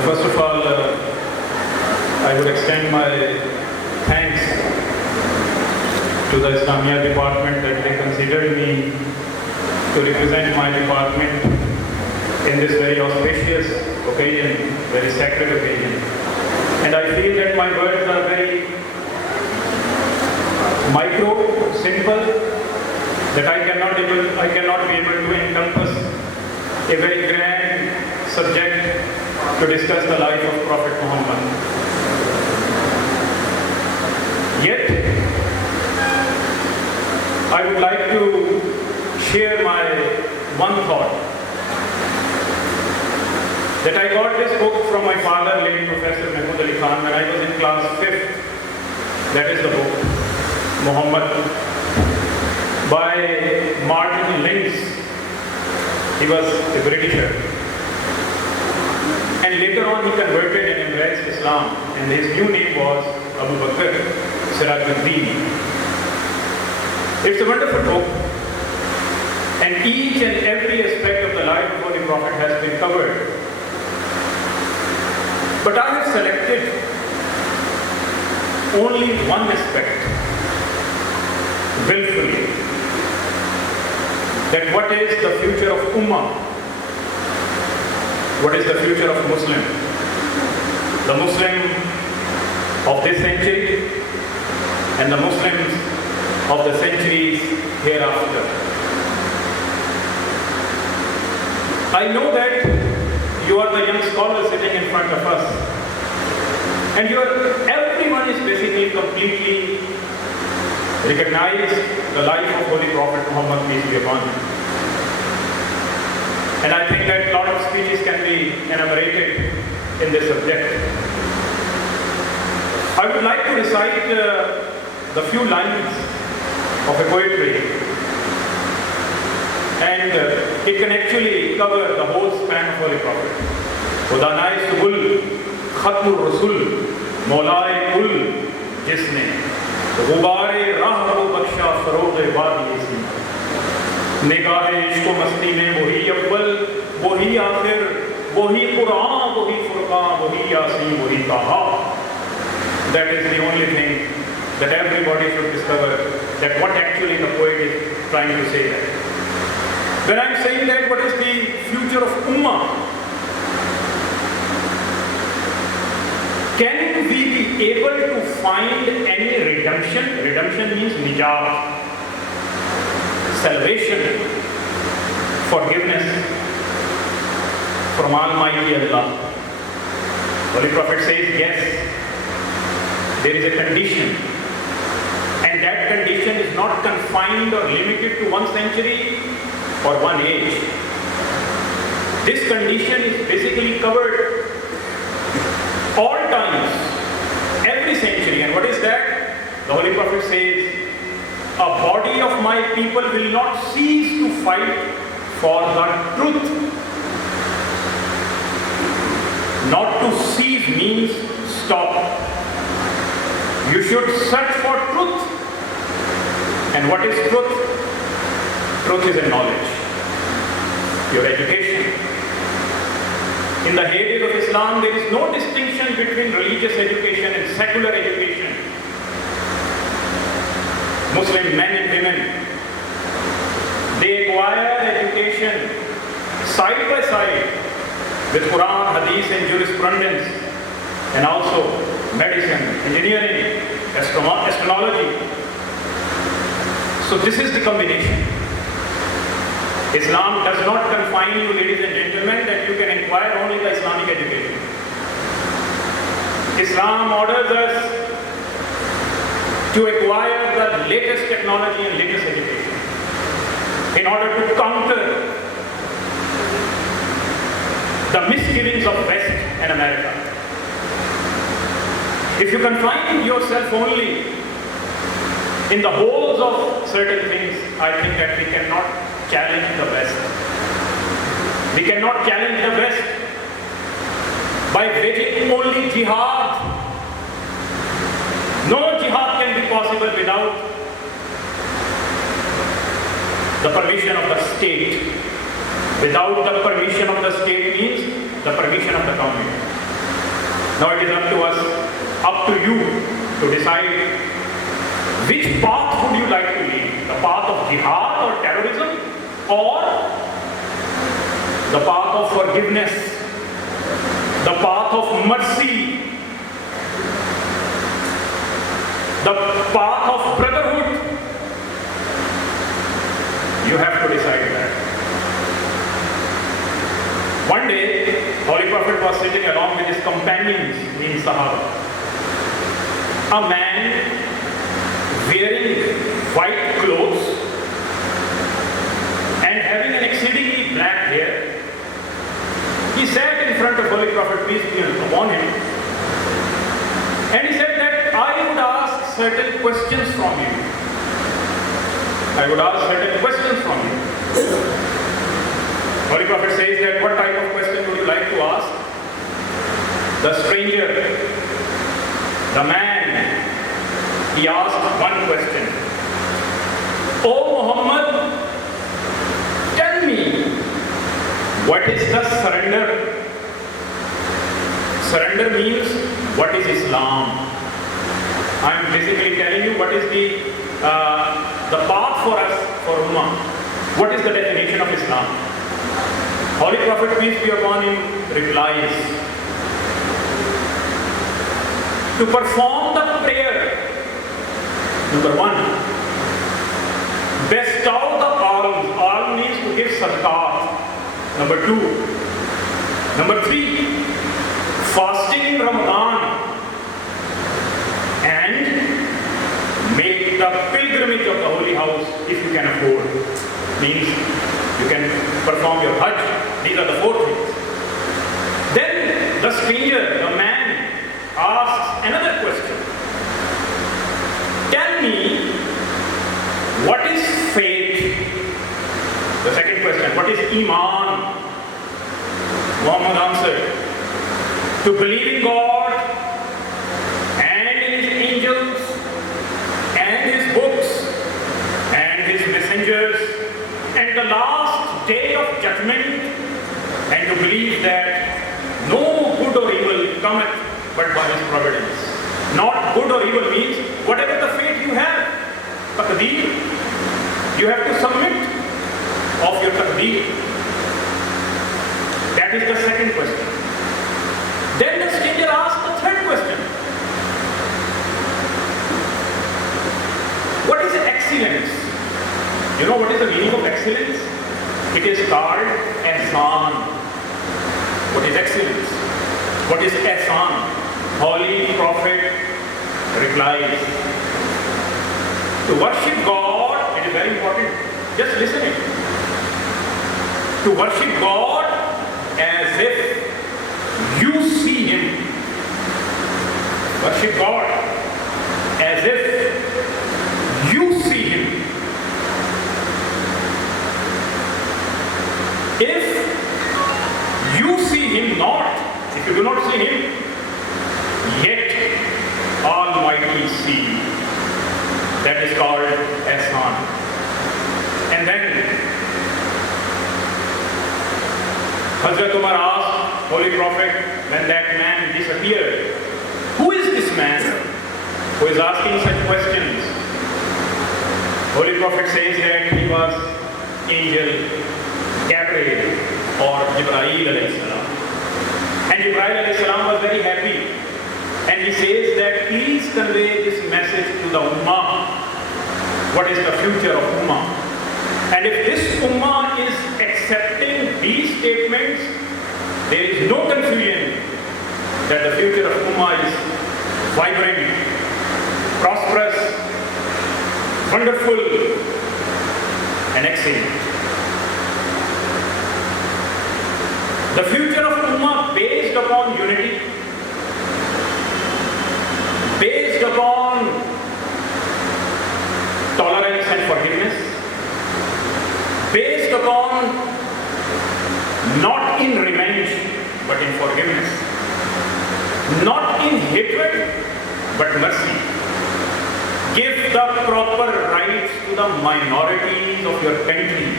First of all, I would extend my thanks to the Islamia department that they considered me to represent my department in this very auspicious occasion, very sacred occasion. And I feel that my words are very micro, simple, that I cannot be able to encompass a very grand subject to discuss the life of Prophet Muhammad. Yet, I would like to share my one thought. That I got this book from my father, late Professor Mahmood Ali Khan, when I was in class 5th. That is the book, Muhammad, by Martin Links. He was a Britisher. And later on he converted and embraced Islam. And his new name was Abu Bakr, Seerat-ul-Nabi. It's a wonderful book. And each and every aspect of the life of Holy Prophet has been covered. But I have selected only one aspect, willfully, that what is the future of Ummah? What is the future of Muslim? The Muslim of this century and the Muslims of the centuries hereafter. I know that you are the young scholars sitting in front of us, and everyone is basically completely recognized the life of Holy Prophet Muhammad, peace be upon him. And I think that a lot of speeches can be enumerated in this subject. I would like to recite the few lines of a poetry. And it can actually cover the whole span of Holy Prophet. Khudanai Subul, Khatmur Rasul, Maulai Kul, Jisne, Gubare Rahru Baksha Faroge Wadi Ismi. Nigahe Ishko Masti mein wahi awwal, wahi aakhir, wahi Quran, wahi Furqan, wahi Yasin, wahi Taha. That is the only thing that everybody should discover, that what actually the poet is trying to say there. When I am saying that, what is the future of Ummah? Can we be able to find any redemption? Redemption means nijat, salvation, forgiveness from Almighty Allah. Holy Prophet says, yes, there is a condition. And that condition is not confined or limited to one century or one age. This condition is basically covered all times, every century. And what is that? The Holy Prophet says, a body of my people will not cease to fight for the truth. Not to cease means stop. You should search for truth. And what is truth? Truth is a knowledge, your education. In the heydays of Islam, there is no distinction between religious education and secular education. Muslim men and women, they acquire education side by side with Quran, Hadith and jurisprudence, and also medicine, engineering, astrology. So this is the combination. Islam does not confine you, ladies and gentlemen, that you can acquire only the Islamic education. Islam orders us to acquire the latest technology and latest education in order to counter the misgivings of West and America. If you confine yourself only in the holes of certain things, I think that we cannot challenge the West. We cannot challenge the West by waging only jihad. No jihad can be possible without the permission of the state. Without the permission of the state means the permission of the government. Now it is up to us, up to you to decide which path would you like to lead, the path of jihad or terrorism, or the path of forgiveness, the path of mercy, the path of brotherhood. You have to decide that. One day, Holy Prophet was sitting along with his companions in Sahaba. A man wearing white clothes and having an exceedingly black hair, he sat in front of Holy Prophet, peace be upon him, and he said that I would ask certain questions from you. I would ask certain questions from you. Holy Prophet says that what type of question would you like to ask? The stranger, the man, he asked one question. O Muhammad, tell me, what is the surrender? Surrender means, what is Islam? I am basically telling you what is the path for us, for Ummah. What is the definition of Islam? Holy Prophet, peace be upon him, replies, to perform the prayer, number one, bestow the alms. Alms means to give sadaqah. Number two. Number three, fasting in Ramadan and make the pilgrimage of the Holy House if you can afford. Means you can perform your Hajj. These are the four things. Then the stranger, the man, asks another question. Tell me, what is faith? The second question, what is Iman? Muhammad answered, to believe in God and in His angels and His books and His messengers and the last day of judgment, and to believe that no good or evil cometh but by His providence. Not good or evil means whatever the fate you have, taqdeer, you have to submit of your taqdeer. That is the second question. Then the stranger asks the third question. What is excellence? You know what is the meaning of excellence? It is called ihsan. What is excellence? What is ihsan? Holy Prophet replies, to worship God, it is very important, just listen it. To worship God as if you see Him. Worship God as if you see Him. If you see Him not, if you do not see Him, yet Almighty see. That is called ihsan. And then Hazrat Umar asked Holy Prophet when that man disappeared, who is this man who is asking such questions? Holy Prophet says that he was angel Gabriel or Jibreel alayhi salam. And Jibreel alayhi salam was very happy. And he says that please convey this message to the Ummah. What is the future of Ummah? And if this Ummah is accepting these statements, there is no confusion that the future of Ummah is vibrant, prosperous, wonderful, and excellent. The future of Ummah based upon unity, based upon tolerance and forgiveness, based upon not in revenge but in forgiveness, not in hatred but mercy. Give the proper rights to the minorities of your countries.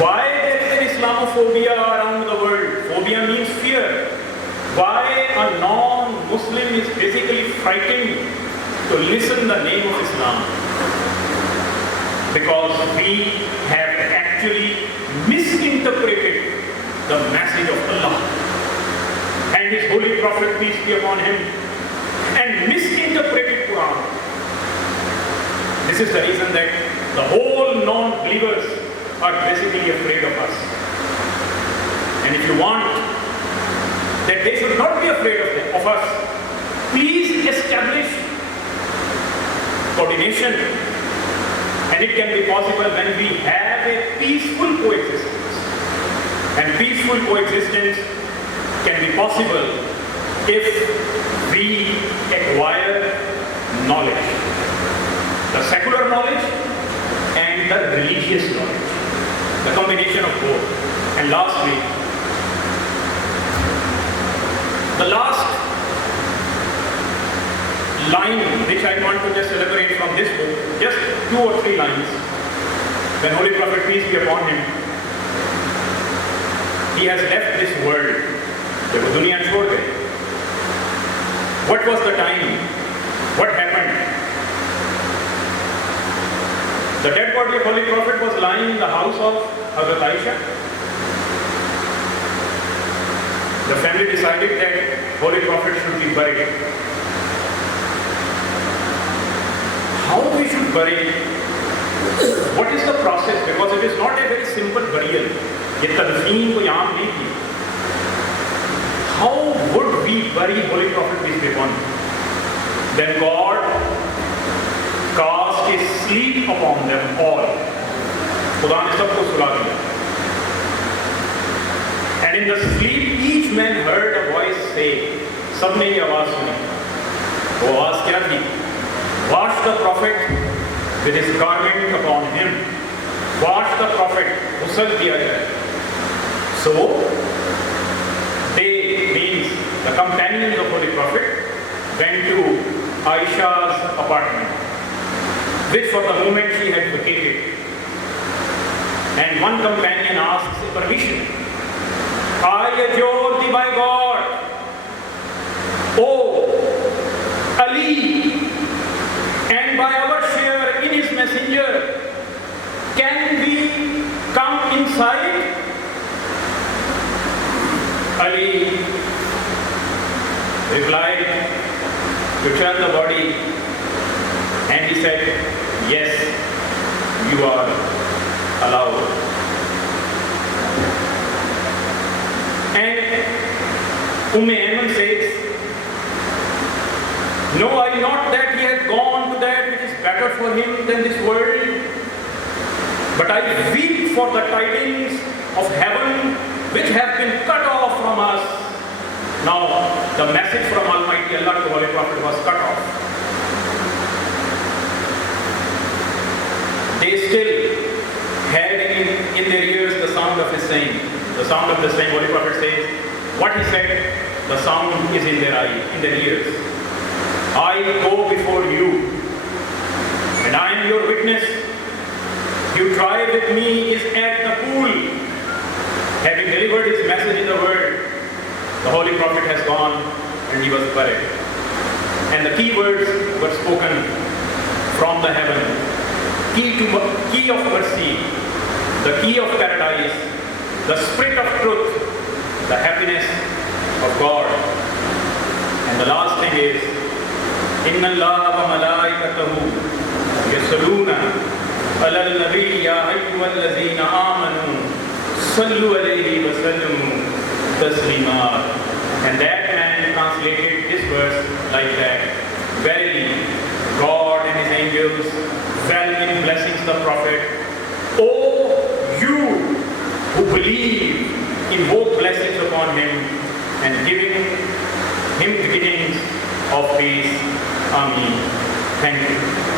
Why there is an Islamophobia around the world? Phobia Khawfiya means fear. Why a non-Muslim is basically frightened to listen the name of Islam? Because we have actually misinterpreted the message of Allah and His Holy Prophet, peace be upon him, and misinterpreted Quran. This is the reason that the whole non-believers are basically afraid of us. And if you want that they should not be afraid of us, please establish coordination. And it can be possible when we have a peaceful coexistence. And peaceful coexistence can be possible if we acquire knowledge. The secular knowledge and the religious knowledge. The combination of both. And lastly, the last line which I want to just elaborate from this book, just 2 or 3 lines. When Holy Prophet, peace be upon him, he has left this world. जब वो दुनिया छोड़ गए, what was the time? What happened? The dead body of Holy Prophet was lying in the house of Hazrat Aisha. The family decided that Holy Prophet should be buried. How we should bury? What is the process? Because it is not a very simple burial. ये तदफीन कोई आम नहीं थी. How would we bury Holy Prophet, peace be upon him? Then God cast a sleep upon them all. खुदा ने सबको सुला दिया. And in the sleep, each man heard a voice say, सबने ये आवाज सुनी. वो आवाज क्या थी? Wash the Prophet with his garment upon him. Wash the Prophet. ghusl दिया जाए. So they, means the companions of Holy Prophet, went to Aisha's apartment, which for the moment she had vacated. And one companion asks permission. I adjure thee by God, O Ali, and by our share in his messenger, can we come inside? Ali replied to turn the body, and he said, yes, you are allowed. And Ayman says, know I not that he had gone to that which is better for him than this world, but I weep for the tidings of heaven which have been cut off from us. Now, the message from Almighty Allah to Holy Prophet was cut off. They still had in their ears the sound of his saying. The sound of the saying, Holy Prophet says, what he said, the sound is in their eyes, in their ears. I go before you, and I am your witness. You try with me is at the pool. Having delivered his message in the world, the Holy Prophet has gone and he was buried. And the key words were spoken from the heaven. Key of mercy, the key of paradise, the spirit of truth, the happiness of God. And the last thing is, Inna Allah wa malaikatahu yasalluna ala al-nabi ya ayyuhallazina amanu sallu alayhi wa sallimu taslima. And that man translated this verse like that. Verily, God and his angels well in blessings the Prophet. O you who believe, invoke blessings upon him and giving him beginnings of peace. Ameen. Thank you.